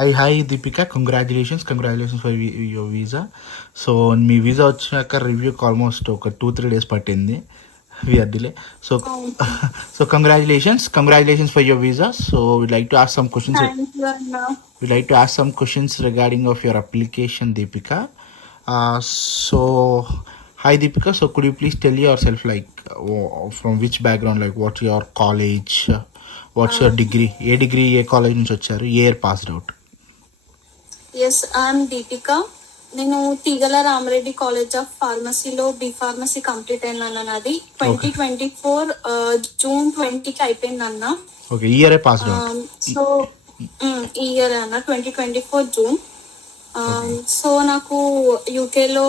Hi Deepika, congratulations for your visa. So మీ visa వచ్చాక రివ్యూకి ఆల్మోస్ట్ ఒక 2-3 days పట్టింది. We're delay. సో అవును. So congratulations for your visa. So we'd like to ask some questions. Thank you అన్న. We'd like to ask some questions regarding of your application, Deepika. So hi Deepika. So could you please tell yourself like from which background, like what's your college, what's your degree, ఏ degree ఏ college నుంచి వచ్చారు, ఏ year passed out? Yes, I'm Deepika. నేను Teegala Ramareddy college of ఫార్మసీలో pharmacy complete అయిందన్న. నాది 2024 June 20కి అయిపోయింది అన్న. Okay, year passed out. So ఈ ఇయర్ అన్న 2024 June. సో నాకు యూకేలో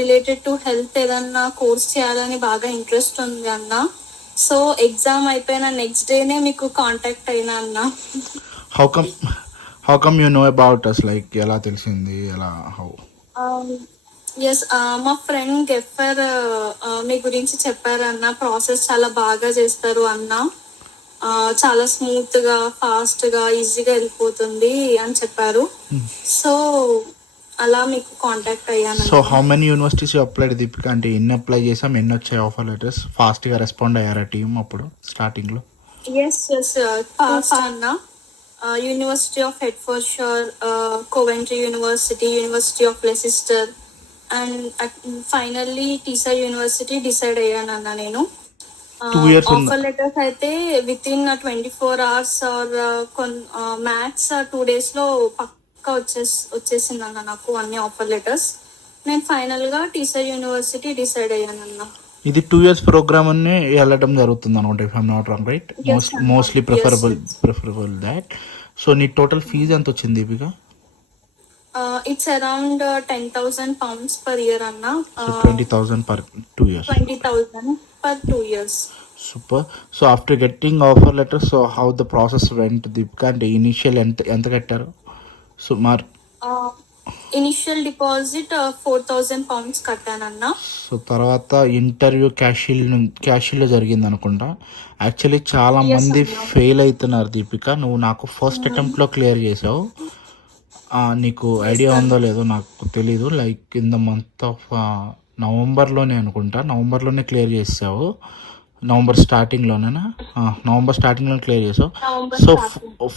రిలేటెడ్ టు హెల్త్ ఏదన్నా కోర్స్ చేయాలని బాగా ఇంట్రెస్ట్ ఉంది అన్న. సో ఎగ్జామ్ అయిపోయిన నెక్స్ట్ డేనే మీకు కాంటాక్ట్ అయినా అన్న. How come you know about us, like ఎలా తెలిసింది, ఎలా హౌ? ఎస్, మా ఫ్రెండ్ గెఫర్ మీ గురించి చెప్పారు అన్న. ప్రాసెస్ చాలా బాగా చేస్తారు అన్న. చాలా స్మూత్ గా, ఫాస్ట్ గా, ఈజీగా వెళ్ళిపోతుంది అని చెప్పారు. సో అలా మీకు కాంటాక్ట్ అయ్యాను. So how many universities applied Deepika? అంటే ఎన్ని అప్లై చేసాం, ఎన్ని వచ్చాయి ఆఫర్ లెటర్స్? ఫాస్ట్ గా రెస్పాండ్ అయ్యారా టీం అప్పుడు స్టార్టింగ్ లో? ఎస్ ఫాస్ట్ అన్న. University of Hertfordshire, Coventry university, university of Leicester and finally Teesside university decide అయ్యాను అన్న నేను. 2 years ఆఫర్ లెటర్స్ అయితే within 24 hours or max 2 days లో పక్కా వచ్చేసింది అన్న నాకు అన్ని ఆఫర్ లెటర్స్. నేను ఫైనల్ గా టీసా యూనివర్సిటీ డిసైడ్ అయ్యాను అన్న. ఇది 2 years ప్రోగ్రామ్ అన్ని వెళ్ళడం జరుగుతుంది అనమాట, if I'm not wrong, right? Mostly preferable that. So నీ టోటల్ ఫీజ్ ఎంత వచ్చింది Deepika? It's around 10,000 pounds per year అన్న. 20,000 per 2 years. 20,000 per 2 years. Super. So after getting offer letter, so how the process went, Deepika? అంటే initial ఎంత కట్టారు సుమార్? Initial deposit 4,000 pounds కట్టానన్నా. So తర్వాత ఇంటర్వ్యూ క్యాషియల్లో జరిగింది అనుకుంటా. యాక్చువల్లీ చాలా మంది ఫెయిల్ అవుతున్నారు దీపిక. నువ్వు నాకు ఫస్ట్ అటెంప్ట్లో క్లియర్ చేసావు. నీకు ఐడియా ఉందో లేదో నాకు తెలీదు. Like in the month of నవంబర్లోనే అనుకుంటా, నవంబర్లోనే క్లియర్ చేసావు. నవంబర్ స్టార్టింగ్లోనే క్లియర్ చేసావు. సో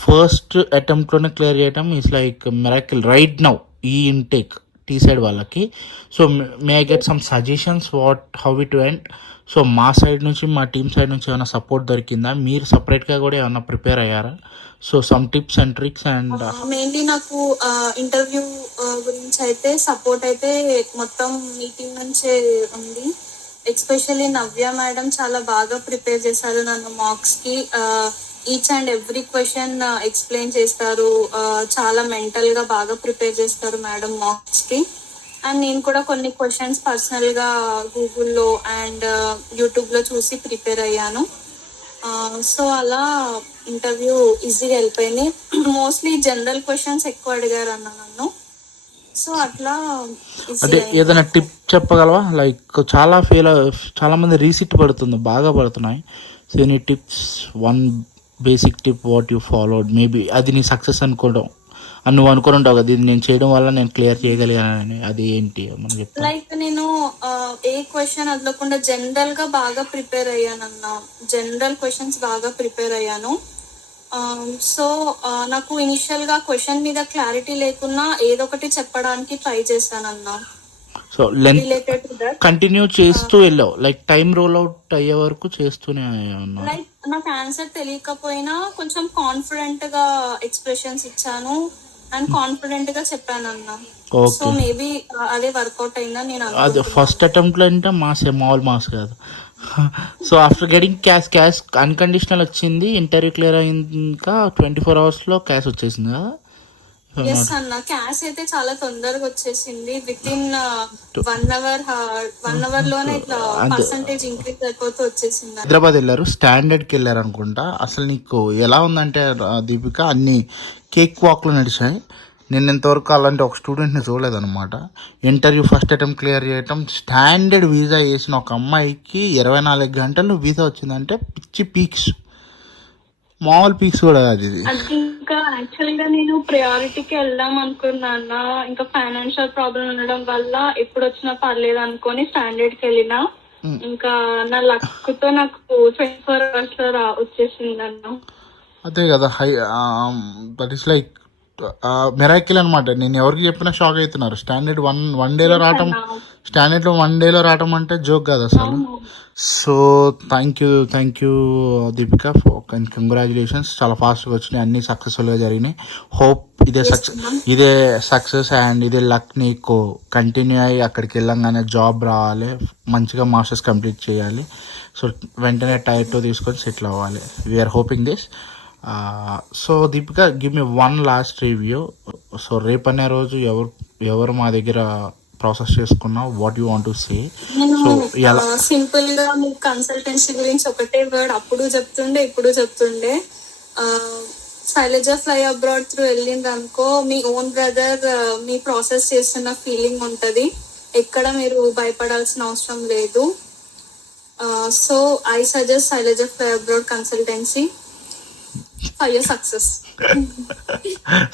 ఫస్ట్ అటెంప్ట్లోనే క్లియర్ చేయటం is like miracle right now ఈ ఇంటేక్ టీ సైడ్ వాళ్ళకి. So may I get some suggestions how it went? So మా సైడ్ నుంచి, మా టీమ్ సైడ్ నుంచి ఏమైనా సపోర్ట్ దొరికిందా? మీరు సపరేట్గా కూడా ఏమైనా ప్రిపేర్ అయ్యారా? So some tips and tricks. And mainly నాకు ఇంటర్వ్యూ గురించి అయితే సపోర్ట్ అయితే మొత్తం మీటింగ్ నుంచే ఉంది. ఎస్పెషల్లీ నవ్య మేడం చాలా బాగా ప్రిపేర్ చేశారు నన్ను మార్క్స్ కి. Each and every question explain చేస్తారు. చాలా మెంటల్ గా బాగా ప్రిపేర్ చేస్తారు మేడం మార్క్స్ కి. అండ్ నేను కూడా కొన్ని క్వశ్చన్స్ పర్సనల్ గా గూగుల్లో అండ్ యూట్యూబ్ లో చూసి ప్రిపేర్ అయ్యాను. సో అలా ఇంటర్వ్యూ ఈజీగా వెళ్ళిపోయింది. మోస్ట్లీ జనరల్ క్వశ్చన్స్ ఎక్కువ అడిగారు అన్న నన్ను. సో అట్లా అంటే ఏదైనా టిప్ చెప్పగలవా? లైక్ చాలా మంది రీసిట్ పడుతుంది, బాగా పడుతున్నాయి. So any tips, one basic tip what you followed, maybe అది నీ సక్సెస్ అనుకోవడం, నువ్వు అనుకుని ఉంటావు కదా ఇది నేను చేయడం వల్ల నేను క్లియర్ చేయగలిగానని, అది ఏంటి మనం చెప్తా? లైక్ నేను ఏ క్వశ్చన్ వదలకుండా జనరల్ గా బాగా ప్రిపేర్ అయ్యానన్న. జనరల్ క్వశ్చన్స్ బాగా ప్రిపేర్ అయ్యాను. సో నాకు ఇనిషియల్ గా క్వశ్చన్ మీద క్లారిటీ లేకున్నా ఏదో ఒకటి చెప్పడానికి ట్రై చేశానన్నా. సో కంటిన్యూ చేస్తూ వెళ్ళావు, లైక్ టైం రోల్ అవుట్ అయ్యే వరకు చేస్తూనే ఉన్నావు. లైక్ నాకు ఆన్సర్ తెలియకపోయినా కొంచెం కాన్ఫిడెంట్ గా ఎక్స్ప్రెషన్స్ ఇచ్చాను అండ్ కాన్ఫిడెంట్ గా చెప్పాను అన్న. సో మేబీ అదే వర్కౌట్ అయిందని నేను అది ఫస్ట్ అటెంప్ట్ లో అంటే మామూలు మాస్ కాదు. So after getting cash unconditional వచ్చింది, ఇంటర్వ్యూ క్లియర్ ఇంకా 24 hours లో క్యాష్ వచ్చేసింది కదా? ఎస్ అన్న, క్యాష్ అయితే చాలా తొందరగా వచ్చేసింది. విత్ ఇన్ 1 hour లోనే ఇట్లా పర్సంటేజ్ ఇంక్రీజ్ అయిపోతూ వచ్చేసింది. హైదరాబాద్ వెళ్ళారు, స్టాండర్డ్కి వెళ్ళారు అనుకుంటా. అసలు నీకు ఎలా ఉందంటే దీపిక, అన్ని కేక్ వాక్లు నడిచాయి. నేను ఇంతవరకు అలాంటి ఒక స్టూడెంట్ని చూడలేదన్నమాట. ఇంటర్వ్యూ ఫస్ట్ అటెంప్ట్ క్లియర్ చేయటం, స్టాండర్డ్ వీసా చేసిన ఒక అమ్మాయికి 24 గంటల్లో వీసా వచ్చిందంటే పిచ్చి పీక్స్. మామూలు పీక్స్ కూడా కాదు ఇది. అది ఇంకా యాక్చువల్ గా నేను ప్రయారిటీకి వెళ్దాం అనుకున్నా, ఇంకా ఫైనాన్షియల్ ప్రాబ్లం ఉండడం వల్ల ఎప్పుడు వచ్చినా పర్లేదు అనుకొని స్టాండర్డ్ కి వెళ్ళినా. ఇంకా నా లక్ తో నాకు 24 hours లో వచ్చేసింది అన్న. అదే కదా high, that is like miracle అనమాట. నేను ఎవరికి చెప్పినా షాక్ అవుతున్నారు. స్టాండర్డ్ వన్ డేలో రావటం, స్టాండర్డ్లో 1 డేలో రావటం అంటే జోక్ కాదు అసలు. So thank you Deepika and congratulations. చాలా ఫాస్ట్గా వచ్చినాయి, అన్నీ సక్సెస్ఫుల్గా జరిగినాయి. హోప్ ఇదే సక్సెస్ అండ్ ఇదే లక్ నీకు కంటిన్యూ అయ్యి అక్కడికి వెళ్ళంగానే జాబ్ రావాలి, మంచిగా మాస్టర్స్ కంప్లీట్ చేయాలి. సో వెంటనే టైర్ 2 తీసుకొని సెటిల్ అవ్వాలి. We're hoping this. So Deepika, give me one last review. So రేపు అనే రోజు ఎవరు మా దగ్గర ప్రాసెస్ చేసుకున్నావు, what you want to say? So ఎలా సింపుల్ గా మీకు కన్సల్టెన్సీ గురించి ఒకటే వర్డ్ అప్పుడు చెప్తుండే, ఇప్పుడు చెప్తుండే. శైలజ ఫ్లై అబ్రాడ్ త్రూ వెళ్ళింది అనుకో, మీ ఓన్ బ్రదర్ మీ ప్రాసెస్ చేస్తున్న ఫీలింగ్ ఉంటది. ఎక్కడ మీరు భయపడాల్సిన అవసరం లేదు. So I suggest Shailaja fly abroad consultancy for your success.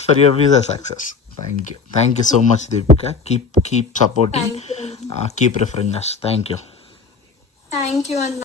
For your visa success. Thank you so much, Deepika. Keep supporting. Thank you. Keep referring us. Thank you. Thank you, Anna.